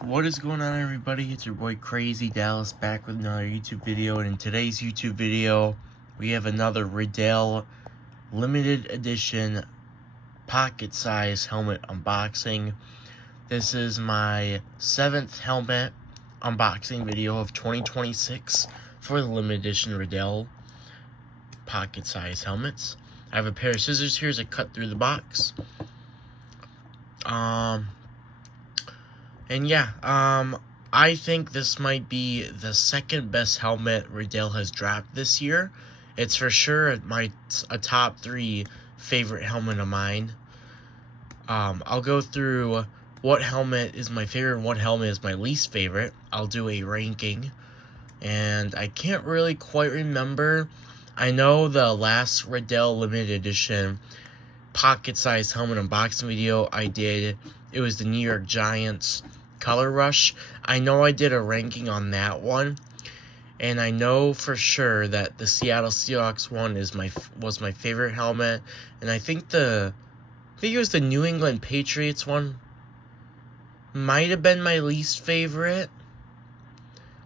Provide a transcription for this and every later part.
What is going on, everybody? It's your boy Crazy Dallas back with another YouTube video, and in today's YouTube video we have another Riddell limited edition pocket size helmet unboxing. This is my 7th helmet unboxing video of 2026 for the limited edition Riddell pocket size helmets. I have a pair of scissors here to cut through the box. I think this might be the second best helmet Riddell has dropped this year. It's for sure a top 3 favorite helmet of mine. I'll go through what helmet is my favorite and what helmet is my least favorite. I'll do a ranking, and I can't really quite remember. I know the last Riddell limited edition pocket-sized helmet unboxing video I did, it was the New York Giants Color Rush. I know I did a ranking on that one, and I know for sure that the Seattle Seahawks one was my favorite helmet, and I think it was the New England Patriots one might have been my least favorite.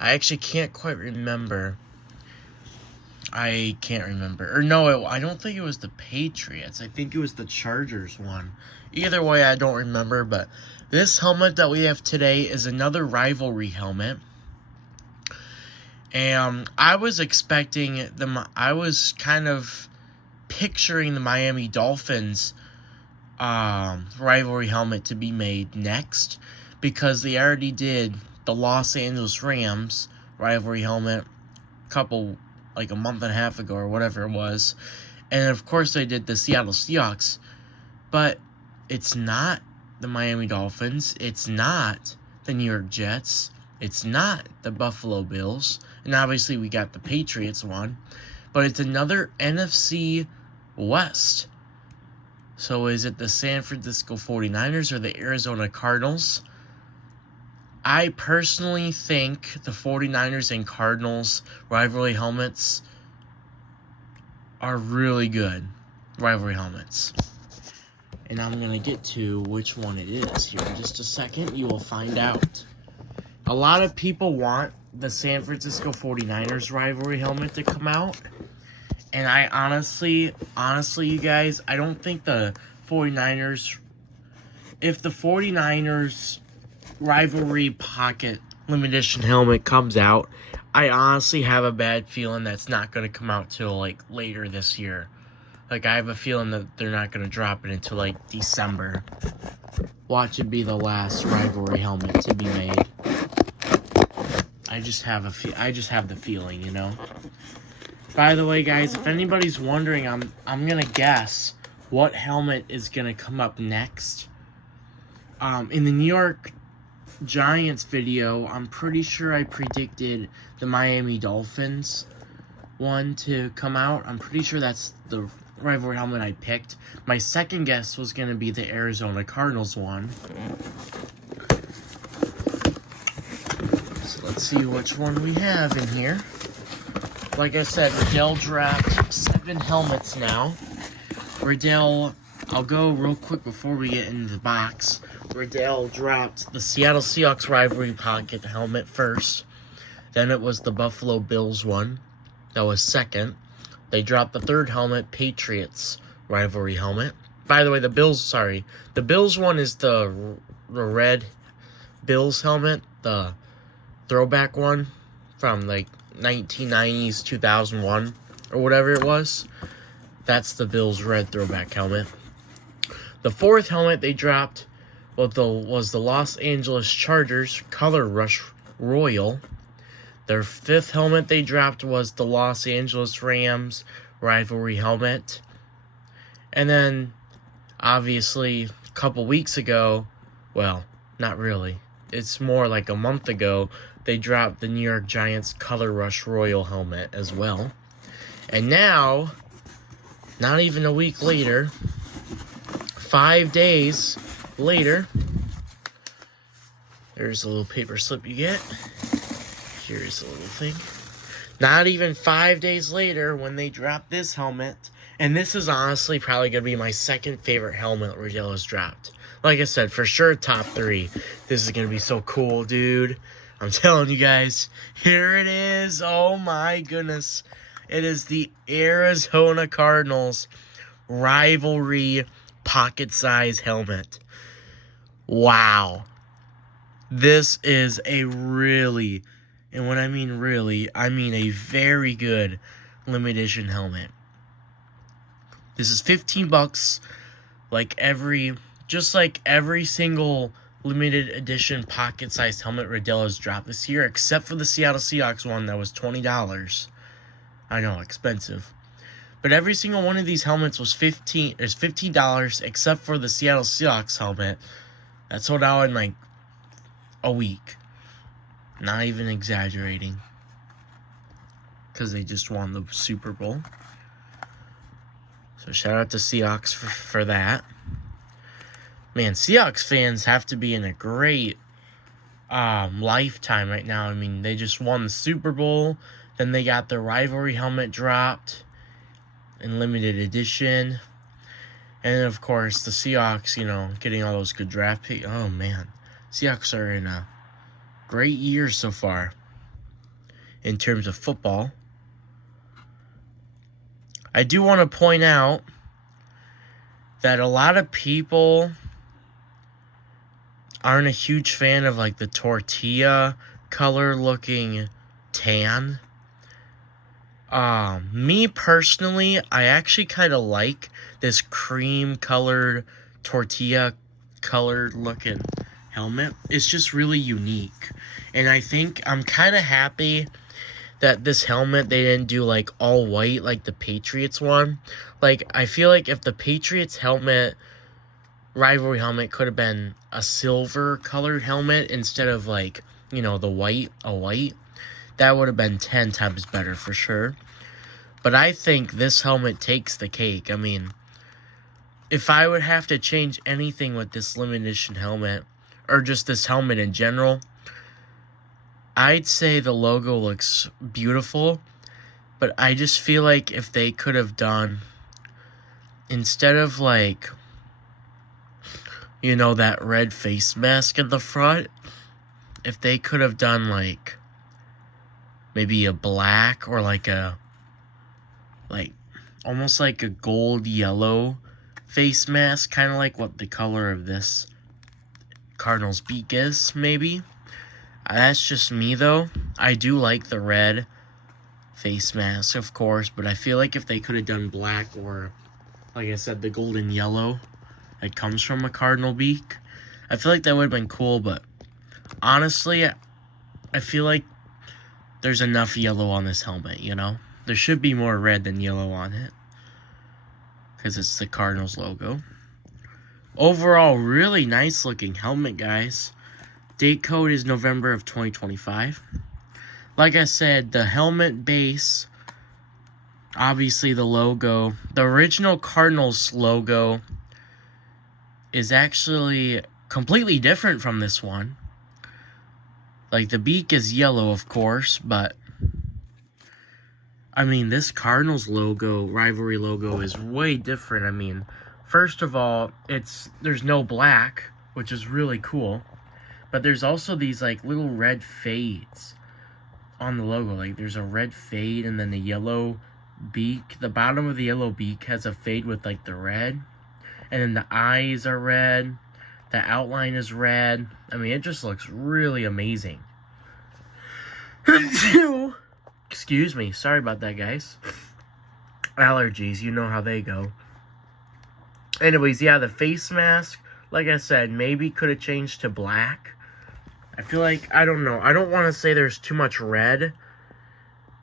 I actually can't quite remember. I can't remember. Or no, I don't think it was the Patriots. I think it was the Chargers one. Either way, I don't remember. But this helmet that we have today is another rivalry helmet. And I was expecting I was kind of picturing the Miami Dolphins rivalry helmet to be made next, because they already did the Los Angeles Rams rivalry helmet like a month and a half ago or whatever it was. And of course they did the Seattle Seahawks. But it's not the Miami Dolphins. It's not the New York Jets. It's not the Buffalo Bills. And obviously we got the Patriots one. But it's another NFC West. So is it the San Francisco 49ers or the Arizona Cardinals? I personally think the 49ers and Cardinals rivalry helmets are really good rivalry helmets. And I'm going to get to which one it is here in just a second. You will find out. A lot of people want the San Francisco 49ers rivalry helmet to come out. And I honestly, you guys, I don't think the 49ers... If the 49ers rivalry pocket limited edition helmet comes out, I honestly have a bad feeling that's not going to come out till like later this year. Like, I have a feeling that they're not going to drop it until like December. Watch it be the last rivalry helmet to be made. I just have the feeling, you know. By the way, guys, if anybody's wondering, I'm gonna guess what helmet is gonna come up next. In the New York Giants video, I'm pretty sure I predicted the Miami Dolphins one to come out. I'm pretty sure that's the rivalry helmet I picked. My second guess was going to be the Arizona Cardinals one. So let's see which one we have in here. Like I said, Riddell dropped 7 helmets now. Riddell, I'll go real quick before we get into the box. Riddell dropped the Seattle Seahawks rivalry pocket helmet first. Then it was the Buffalo Bills one. That was second. They dropped the 3rd helmet, Patriots rivalry helmet. By the way, the Bills one is the red Bills helmet, the throwback one from like 1990s, 2001, or whatever it was. That's the Bills red throwback helmet. The 4th helmet they dropped was the Los Angeles Chargers Color Rush Royal. Their 5th helmet they dropped was the Los Angeles Rams rivalry helmet. And then, obviously, a couple weeks ago, well, not really, it's more like a month ago, they dropped the New York Giants Color Rush Royal helmet as well. And now, not even a week later, 5 days later, there's a little paper slip you get. Here's a little thing. Not even 5 days later, when they dropped this helmet, and this is honestly probably going to be my second favorite helmet Riddell has dropped. Like I said, for sure, top 3. This is going to be so cool, dude. I'm telling you guys, here it is. Oh my goodness. It is the Arizona Cardinals rivalry pocket-size helmet. Wow. This is a really, and when I mean really, I mean a very good limited edition helmet. This is $15, just like every single limited edition pocket-sized helmet Riddell has dropped this year, except for the Seattle Seahawks one that was $20. I know, expensive. But every single one of these helmets was $15, except for the Seattle Seahawks helmet that sold out in like a week. Not even exaggerating. Because they just won the Super Bowl. So shout out to Seahawks for that. Man, Seahawks fans have to be in a great lifetime right now. I mean, they just won the Super Bowl. Then they got their rivalry helmet dropped in limited edition. And, of course, the Seahawks, getting all those good draft picks. Oh, man. Seahawks are in a great year so far in terms of football. I do want to point out that a lot of people aren't a huge fan of, like, the tortilla color-looking tan. Me personally, I actually kind of like this cream-colored, tortilla-colored looking helmet. It's just really unique. And I think I'm kind of happy that this helmet, they didn't do, like, all white like the Patriots one. Like, I feel like if the Patriots helmet, rivalry helmet, could have been a silver-colored helmet instead of, like, the white, that would have been 10 times better for sure. But I think this helmet takes the cake. I mean, if I would have to change anything with this limited edition helmet, or just this helmet in general, I'd say the logo looks beautiful, but I just feel like if they could have done, instead of like, that red face mask in the front, if they could have done like, maybe a black or almost like a gold yellow face mask, kind of like what the color of this Cardinals beak is, maybe. That's just me, though. I do like the red face mask, of course, but I feel like if they could have done black or, like I said, the golden yellow that comes from a Cardinal beak, I feel like that would have been cool, but honestly, I feel like there's enough yellow on this helmet, There should be more red than yellow on it, because it's the Cardinals logo. Overall, really nice looking helmet, guys. Date code is November of 2025. Like I said, the helmet base, obviously the logo, the original Cardinals logo is actually completely different from this one. Like, the beak is yellow, of course, but I mean, this Cardinals logo, rivalry logo, is way different. I mean, first of all, there's no black, which is really cool. But there's also these, like, little red fades on the logo. Like, there's a red fade and then the yellow beak. The bottom of the yellow beak has a fade with, like, the red. And then the eyes are red. The outline is red. I mean, it just looks really amazing. Excuse me. Sorry about that, guys. Allergies, you know how they go. Anyways, yeah, the face mask, like I said, maybe could have changed to black. I feel like, I don't know. I don't want to say there's too much red,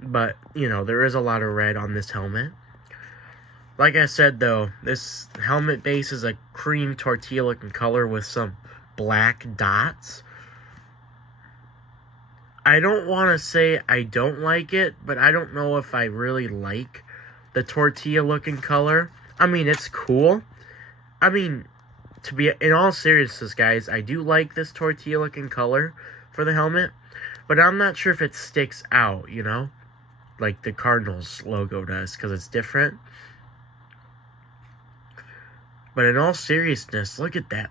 but, there is a lot of red on this helmet. Like I said, though, this helmet base is a cream tortilla-looking color with some black dots. I don't want to say I don't like it, but I don't know if I really like the tortilla-looking color. I mean, it's cool. I mean, to be in all seriousness, guys, I do like this tortilla-looking color for the helmet, but I'm not sure if it sticks out, like the Cardinals logo does, because it's different. But in all seriousness, look at that.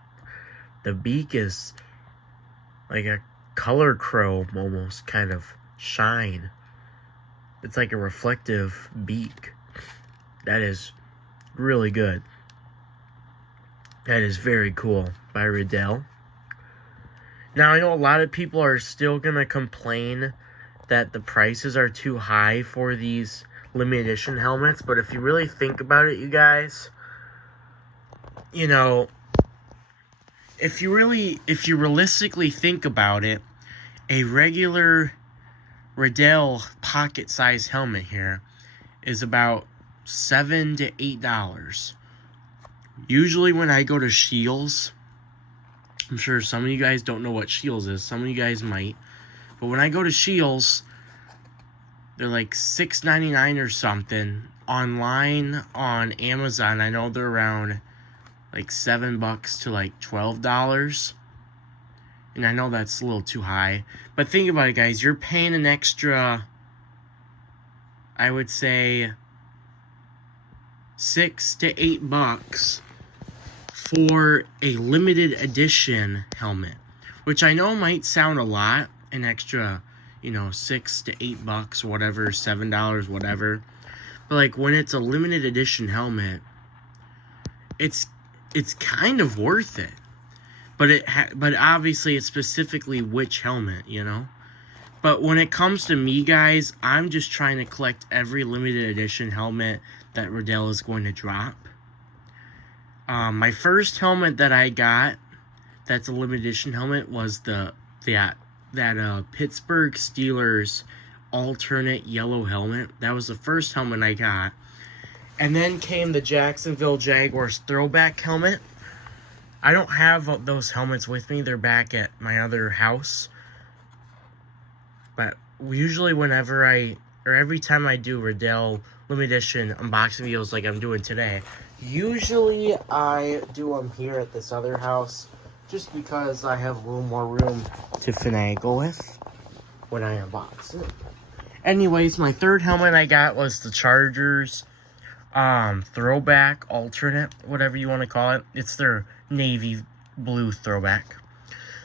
The beak is like a color chrome, almost kind of shine. It's like a reflective beak. That is really good. That is very cool by Riddell. Now, I know a lot of people are still going to complain that the prices are too high for these limited edition helmets, but if you really think about it, you guys, you know, if you realistically think about it, a regular Riddell pocket-sized helmet here is about $7 to $8. Usually when I go to Shields, I'm sure some of you guys don't know what Shields is. Some of you guys might. But when I go to Shields, they're like $6.99 or something. Online on Amazon, I know they're around like $7 to like $12. And I know that's a little too high. But think about it, guys. You're paying an extra, I would say, $6 to $8 for a limited edition helmet. Which I know might sound a lot, an extra, $6 to $8, whatever, $7, whatever. But like when it's a limited edition helmet, it's kind of worth it. But obviously it's specifically which helmet, But when it comes to me, guys, I'm just trying to collect every limited edition helmet that Riddell is going to drop. My first helmet that I got that's a limited edition helmet was that Pittsburgh Steelers alternate yellow helmet. That was the first helmet I got. And then came the Jacksonville Jaguars throwback helmet. I don't have those helmets with me. They're back at my other house. But usually every time I do Riddell limited edition unboxing videos like I'm doing today, usually I do them here at this other house just because I have a little more room to finagle with when I unbox it. Anyways, my third helmet I got was the Chargers throwback alternate, whatever you want to call it. It's their navy blue throwback.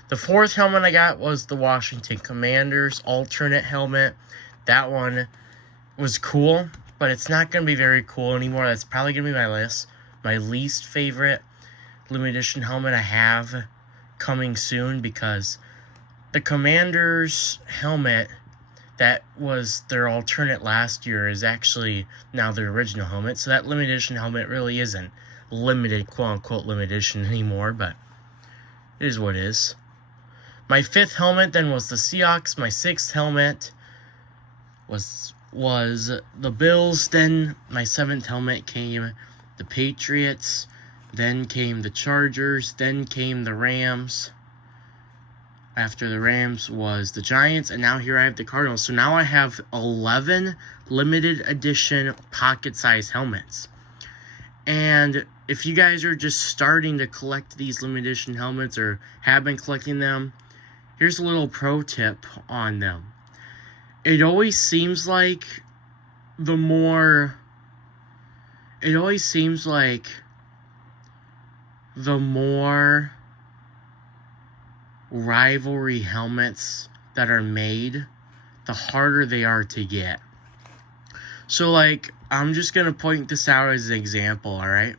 The fourth helmet I got was the Washington Commanders alternate helmet. That one was cool, but it's not going to be very cool anymore. That's probably going to be my least favorite limited edition helmet I have coming soon, because the Commanders helmet that was their alternate last year is actually now their original helmet. So that limited edition helmet really isn't limited, quote-unquote limited edition anymore, but it is what it is. My fifth helmet then was the Seahawks. My sixth helmet was the Bills. Then my seventh helmet came the Patriots. Then came the Chargers. Then came the Rams. After the Rams was the Giants. And now here I have the Cardinals. So now I have 11 limited edition pocket-sized helmets. And if you guys are just starting to collect these limited edition helmets or have been collecting them, here's a little pro tip on them. It always seems like the more rivalry helmets that are made, the harder they are to get. So, like, I'm just going to point this out as an example, alright?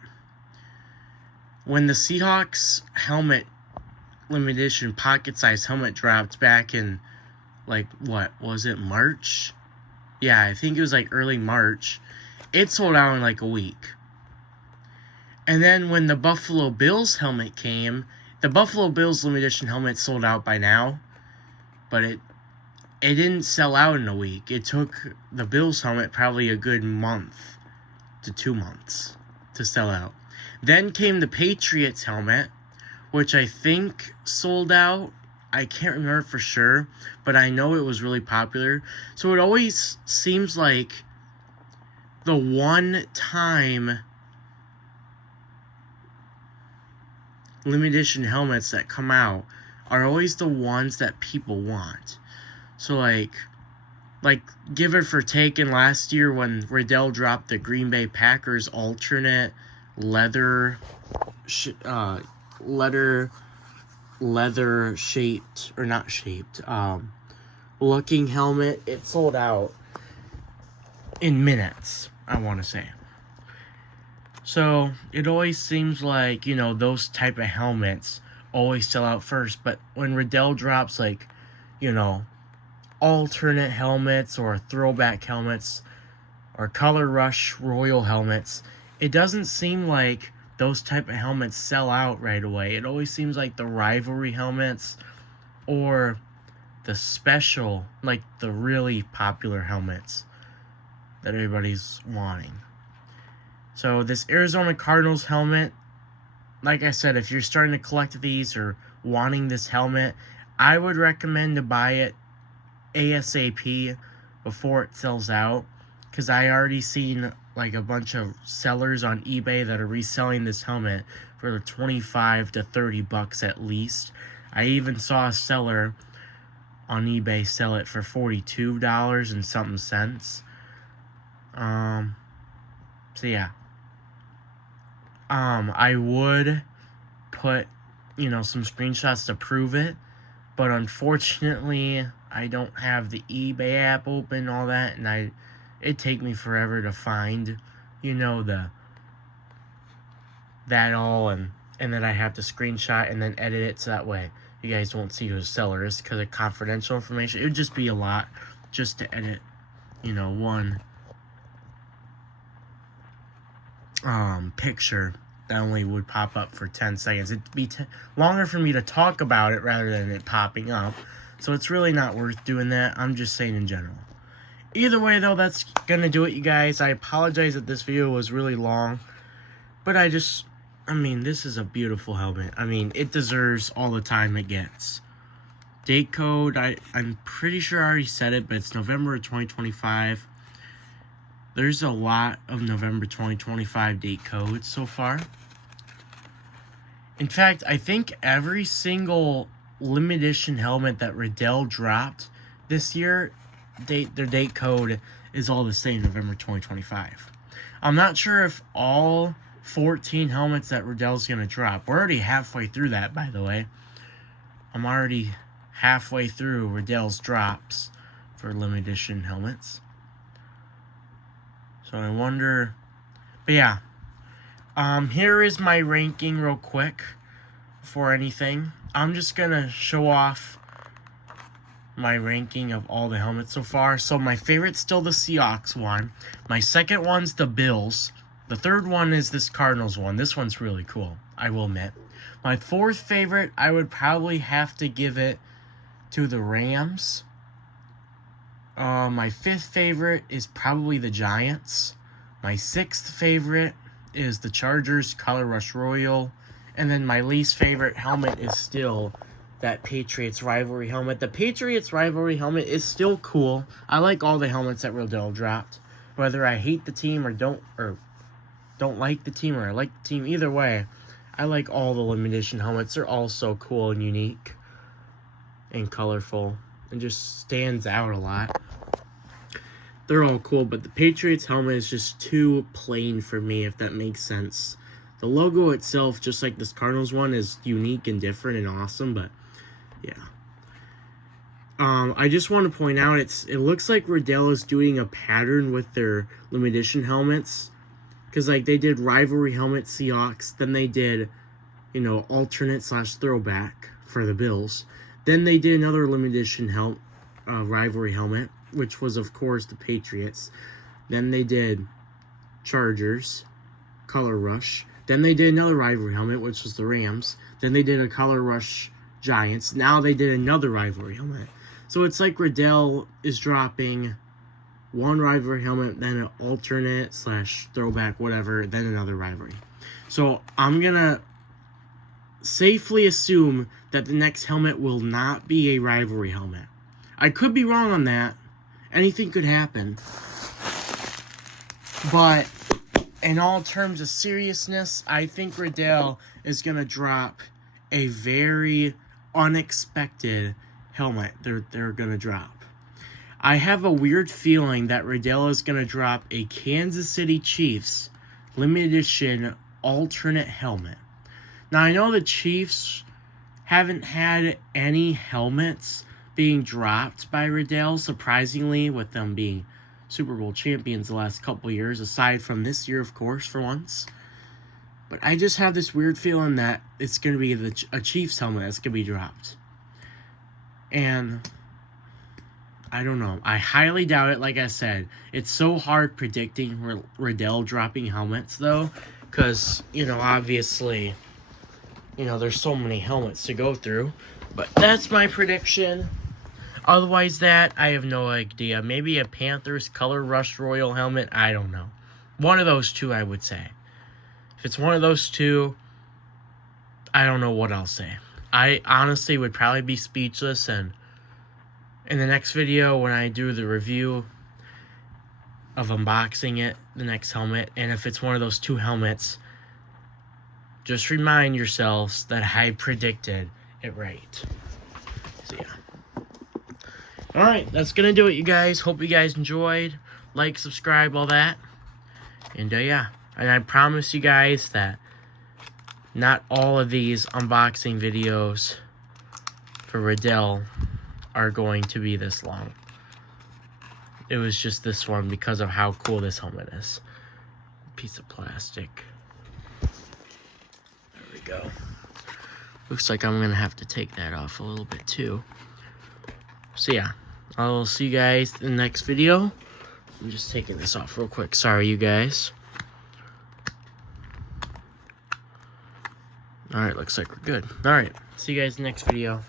When the Seahawks helmet, limited edition pocket-sized helmet dropped back in, like, what, was it March? Yeah, I think it was, like, early March. It sold out in, like, a week. And then when the Buffalo Bills helmet came, the Buffalo Bills limited edition helmet sold out by now, but it didn't sell out in a week. It took the Bills helmet probably a good month to 2 months to sell out. Then came the Patriots helmet, which I think sold out. I can't remember for sure, but I know it was really popular. So it always seems like the one-time limited edition helmets that come out are always the ones that people want. So like give it for taken last year when Riddell dropped the Green Bay Packers alternate leather leather shaped, or not shaped, looking helmet. It sold out in minutes, I want to say. So it always seems like, you know, those type of helmets always sell out first. But when Riddell drops, like, you know, alternate helmets or throwback helmets or Color Rush Royal helmets, it doesn't seem like those type of helmets sell out right away. It always seems like the rivalry helmets or the special, like the really popular helmets that everybody's wanting. So this Arizona Cardinals helmet, like I said, if you're starting to collect these or wanting this helmet, I would recommend to buy it ASAP before it sells out, because I already seen like a bunch of sellers on eBay that are reselling this helmet for $25 to $30 at least. I even saw a seller on eBay sell it for $42 and something cents. So yeah. I would put, you know, some screenshots to prove it, but unfortunately, I don't have the eBay app open, all that, and it'd take me forever to find, you know, that all, and then I have to screenshot and then edit it so that way you guys won't see who the seller is because of confidential information. It would just be a lot just to edit, you know, one picture that only would pop up for 10 seconds. It'd be longer for me to talk about it rather than it popping up. So it's really not worth doing that. I'm just saying in general. Either way, though, that's going to do it, you guys. I apologize that this video was really long. But I mean, this is a beautiful helmet. I mean, it deserves all the time it gets. Date code, I'm pretty sure I already said it, but it's November of 2025. There's a lot of November 2025 date codes so far. In fact, I think every single limited edition helmet that Riddell dropped this year, their date code is all the same, November 2025. I'm not sure if all 14 helmets that Riddell's going to drop. We're already halfway through that, by the way. I'm already halfway through Riddell's drops for limited edition helmets. So I wonder, but yeah, here is my ranking real quick before anything. I'm just going to show off my ranking of all the helmets so far. So my favorite's still the Seahawks one. My second one's the Bills. The third one is this Cardinals one. This one's really cool, I will admit. My fourth favorite, I would probably have to give it to the Rams. My fifth favorite is probably the Giants. My sixth favorite is the Chargers Color Rush Royal. And then my least favorite helmet is still that Patriots rivalry helmet. The Patriots rivalry helmet is still cool. I like all the helmets that Riddell dropped. Whether I hate the team or don't like the team, or I like the team, either way, I like all the limited edition helmets. They're all so cool and unique and colorful and just stands out a lot. They're all cool, but the Patriots helmet is just too plain for me, if that makes sense. The logo itself, just like this Cardinals one, is unique and different and awesome, but yeah. I just want to point out, it looks like Riddell is doing a pattern with their limited edition helmets. Because, like, they did rivalry helmet Seahawks, then they did, you know, alternate / throwback for the Bills. Then they did another limited edition rivalry helmet, which was, of course, the Patriots. Then they did Chargers, Color Rush. Then they did another rivalry helmet, which was the Rams. Then they did a Color Rush Giants. Now they did another rivalry helmet. So it's like Riddell is dropping one rivalry helmet, then an alternate / throwback, whatever, then another rivalry. So I'm going to safely assume that the next helmet will not be a rivalry helmet. I could be wrong on that. Anything could happen. But in all terms of seriousness, I think Riddell is going to drop a very unexpected helmet they're going to drop. I have a weird feeling that Riddell is going to drop a Kansas City Chiefs limited edition alternate helmet. Now, I know the Chiefs haven't had any helmets being dropped by Riddell, surprisingly, with them being Super Bowl champions the last couple years, aside from this year, of course, for once. But I just have this weird feeling that it's going to be a Chiefs helmet that's going to be dropped. And I don't know. I highly doubt it, like I said. It's so hard predicting Riddell dropping helmets, though, because, obviously, there's so many helmets to go through. But that's my prediction. Otherwise that, I have no idea. Maybe a Panthers Color Rush Royal helmet. I don't know. One of those two, I would say. If it's one of those two, I don't know what I'll say. I honestly would probably be speechless, and in the next video, when I do the review of unboxing it, the next helmet, and if it's one of those two helmets, just remind yourselves that I predicted it right. So, yeah. Alright, that's going to do it, you guys. Hope you guys enjoyed. Like, subscribe, all that. And, yeah. And I promise you guys that not all of these unboxing videos for Riddell are going to be this long. It was just this one because of how cool this helmet is. Piece of plastic. There we go. Looks like I'm going to have to take that off a little bit too. So yeah, I'll see you guys in the next video. I'm just taking this off real quick. Sorry, you guys. Alright, looks like we're good. Alright, see you guys in the next video.